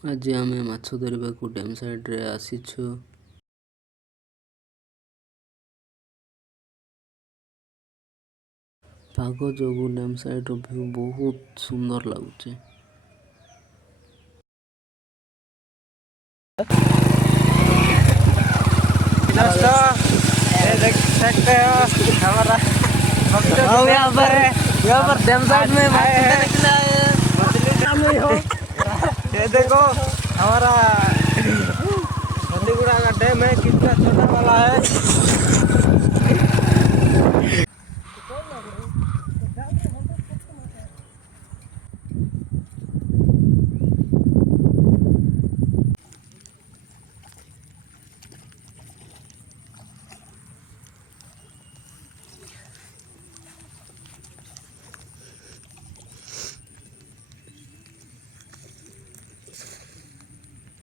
ଆଜି ଆମେ ମାଛ ଧରିବାକୁ ଡ୍ୟାମ୍ ସାଇଡ଼୍ରେ ଆସିଛୁ। ପାଗ ଯୋଗୁଁ ଡ୍ୟାମ୍ ସାଇଡ଼୍ର ଭ୍ୟୁ ବହୁତ ସୁନ୍ଦର ଲାଗୁଛି। देख सकते हो हमारा यहाँ पर डैम साइड में मछली हो। ये देखो हमारा नदीगुड़ा का डैम है, कितना छोटा वाला है।